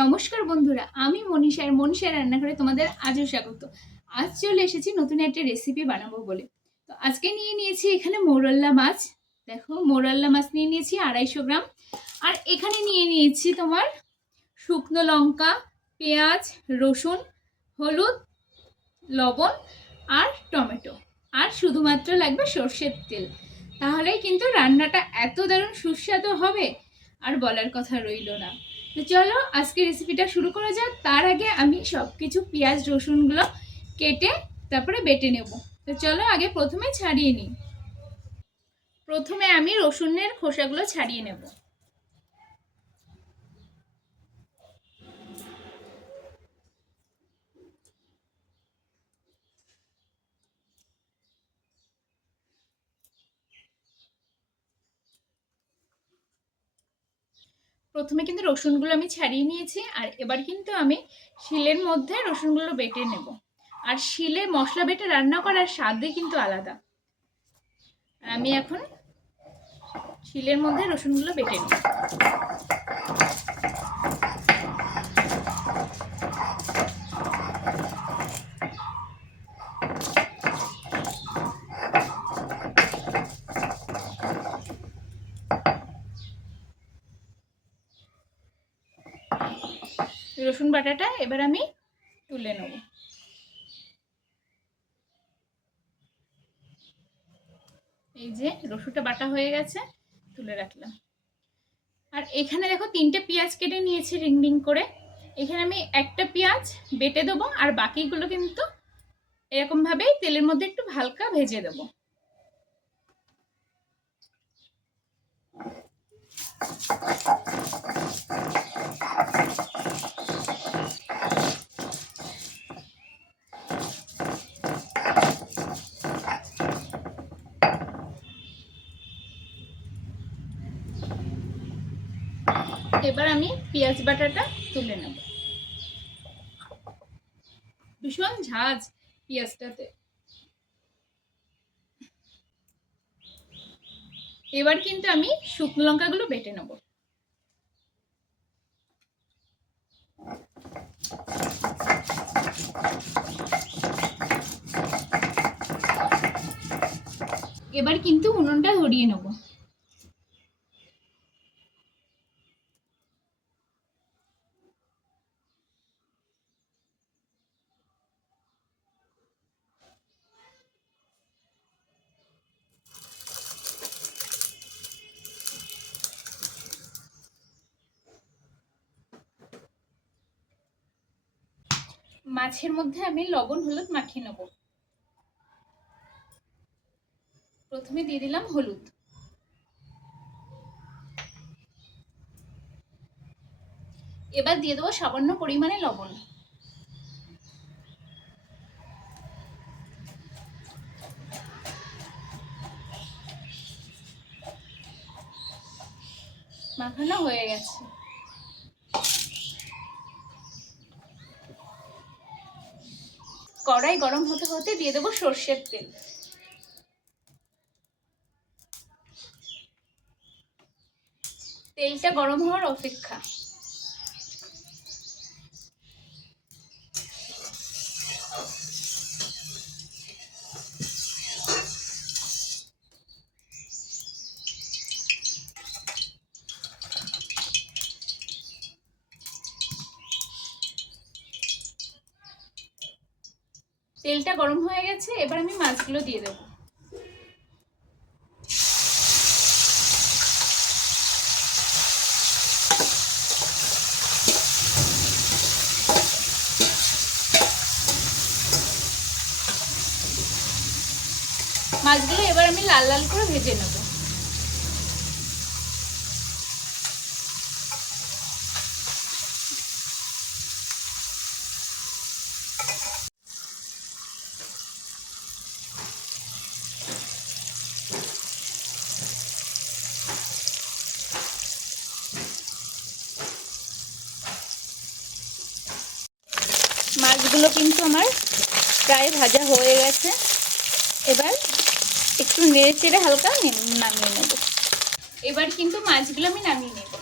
নমস্কার বন্ধুরা, আমি মনীষা রান্নাঘরে তোমাদের আজও স্বাগত। আজ চলে এসেছি নতুন একটা রেসিপি বানাবো বলে। তো আজকে নিয়ে নিয়েছি এখানে মৌরলা মাছ। দেখো, মৌরলা মাছ নিয়ে নিয়েছি 250 গ্রাম। আর এখানে নিয়ে নিয়েছি তোমার শুকনো লঙ্কা, পেঁয়াজ, রসুন, হলুদ, লবণ আর টমেটো। আর শুধুমাত্র লাগবে সর্ষের তেল। তাহলেই কিন্তু রান্নাটা এত দারুণ সুস্বাদু হবে, আর বলার কথা রইল না। তো চলো আজকে রেসিপিটা শুরু করা যাক। তার আগে আমি সব কিছু পেঁয়াজ রসুনগুলো কেটে তারপরে বেটে নেব। তো চলো আগে প্রথমে ছাড়িয়ে নিই। প্রথমে আমি রসুনের খোসাগুলো ছাড়িয়ে নেব। প্রথমে কিন্তু রসুনগুলো আমি ছাড়িয়ে নিয়েছি, আর এবার কিন্তু আমি শিলের মধ্যে রসুনগুলো বেটে নেব। আর শিলে মশলা বেটে রান্না করার স্বাদই কিন্তু আলাদা। আমি এখন শিলের মধ্যে রসুনগুলো বেটে নিই। রসুন বাটাটা এবার আমি তুলে নেব। এই যে রসুনটা বাটা হয়ে গেছে, তুলে রাখলাম। আর এখানে দেখো 3টে পেঁয়াজ কেটে নিয়েছি রিং রিং করে। এখানে আমি একটা পেঁয়াজ বেটে দেবো, আর বাকিগুলো কিন্তু এরকম ভাবেই তেলের মধ্যে একটু হালকা ভেজে দেবো। এবার আমি পেঁয়াজ বাটাটা তুলে নেব। ভীষণ ঝাঁজ পেঁয়াজটাতে। এবার কিন্তু আমি শুকনো লঙ্কাগুলো বেটে নেব। এবার কিন্তু উনুনটা ধরিয়ে নেব। মাছের মধ্যে আমি লবণ হলুদ মাখিয়ে নেব। প্রথমে দিয়ে দিলাম হলুদ। এবার দিয়ে দেবো সামান্য পরিমাণে লবণ। মাখানো হয়ে গেছে। কড়াই গরম হতে হতে দিয়ে দেবো সর্ষের তেল। তেলটা গরম হওয়ার অপেক্ষা। তেলটা গরম হয়ে গেছে, এবার আমি মাছগুলো দিয়ে দেবো। মাছগুলো এবার আমি লাল লাল করে ভেজে নেব। মাছগুলো কিন্তু আমার প্রায় ভাজা হয়ে গেছে। এবার একটু নেড়ে চেড়ে হালকা নামিয়ে নেব। এবার কিন্তু মাছগুলো আমি নামিয়ে নেব।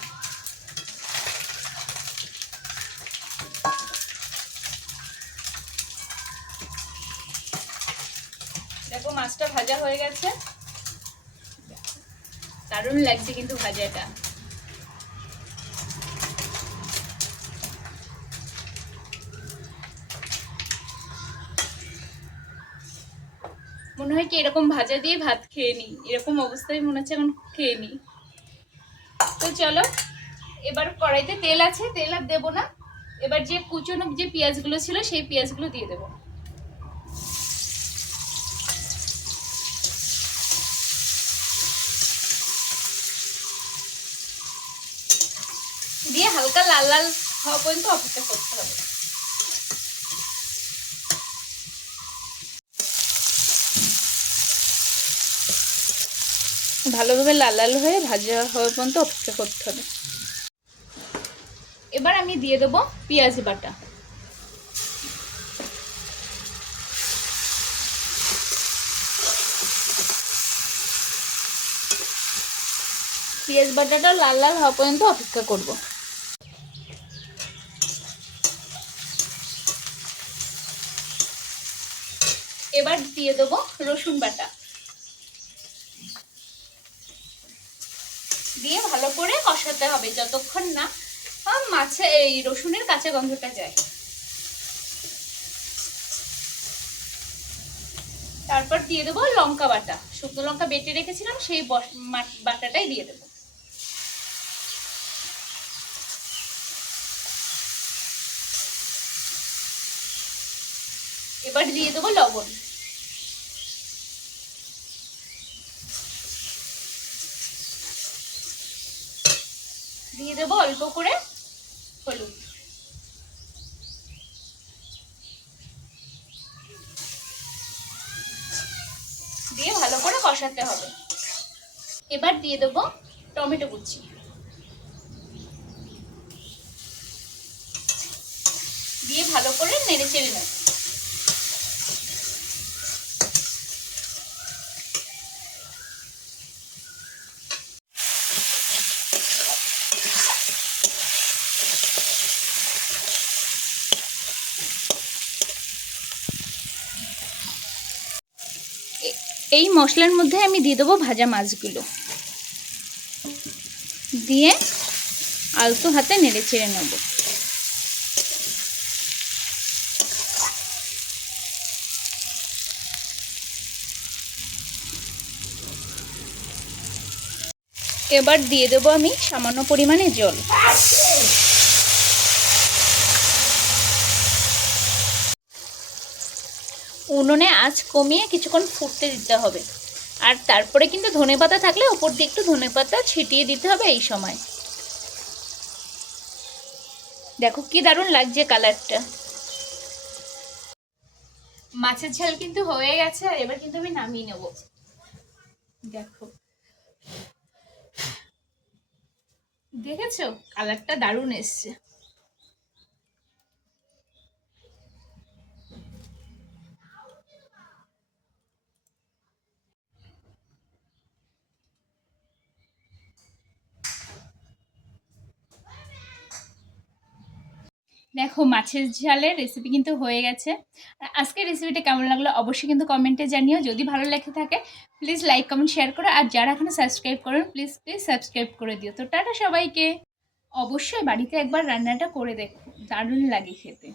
দেখো মাছটা ভাজা হয়ে গেছে, দারুণ লাগছে কিন্তু ভাজাটা। মনে হয় কি এরকম ভাজা দিয়ে ভাত খেয়ে নিই, এরকম অবস্থায় মনে হচ্ছে এখন খেয়ে নিই। তো চলো, এবার কড়াইতে তেল আছে, তেল আর দেবো না। এবার যে কুচনো যে পেঁয়াজগুলো ছিল সেই পেঁয়াজগুলো দিয়ে দেবো। দিয়ে হালকা লাল লাল হওয়া পর্যন্ত অপেক্ষা করতে হবে। ভালোভাবে লাল লাল হয়ে ভাজা হওয়া পর্যন্ত অপেক্ষা করতে হবে। এবার আমি দিয়ে দেবো পেঁয়াজ বাটা। পেঁয়াজ বাটাটা লাল লাল হওয়া পর্যন্ত অপেক্ষা করব। এবার দিয়ে দেবো রসুন বাটা, দিয়ে ভালো করে কষাতে হবে যতক্ষণ না মাছে এই রসুনের কাঁচা গন্ধটা যায়। তারপর দিয়ে দেবো লঙ্কা বাটা, শুকনো লঙ্কা বেটে রেখেছিলাম সেই বাটাটাই দিয়ে দেবো। এবার দিয়ে দেবো লবণ, দিয়ে দেবো অল্প করে হলুদ, দিয়ে ভালো করে কষাতে হবে। এবার দিয়ে দেবো টমেটো কুচি, দিয়ে ভালো করে নেড়ে চেড়ে নেব। এই মশলার মধ্যে আমি দিয়ে দেবো ভাজা মাছগুলো, দিয়ে আলতো হাতে নেড়ে চেড়ে নেব। এবার দিয়ে দেবো আমি সামান্য পরিমাণে জল। উনুনে আঁচ কমিয়ে কিছুক্ষণ ফুটতে দিতে হবে, আর তারপরে কিন্তু ধনেপাতা থাকলে ওপর দিয়ে একটু ধনেপাতা ছিটিয়ে দিতে হবে এই সময়। দেখো কি দারুণ লাগছে কালারটা। মাছের ঝাল কিন্তু হয়ে গেছে, আর এবার কিন্তু আমি নামিয়ে নেব। দেখো, দেখেছো কালারটা দারুণ এসছে। দেখো মাছের ঝালের রেসিপি কিন্তু হয়ে গেছে। আর আজকের রেসিপিটা কেমন লাগলো অবশ্যই কিন্তু কমেন্টে জানিও। যদি ভালো লেগে থাকে প্লিজ লাইক কমেন্ট শেয়ার করো, আর যারা এখনো সাবস্ক্রাইব করেন প্লিজ প্লিজ সাবস্ক্রাইব করে দিও। তো টাটা সবাইকে। অবশ্যই বাড়িতে একবার রান্নাটা করে দেখো, দারুণ লাগে খেতে।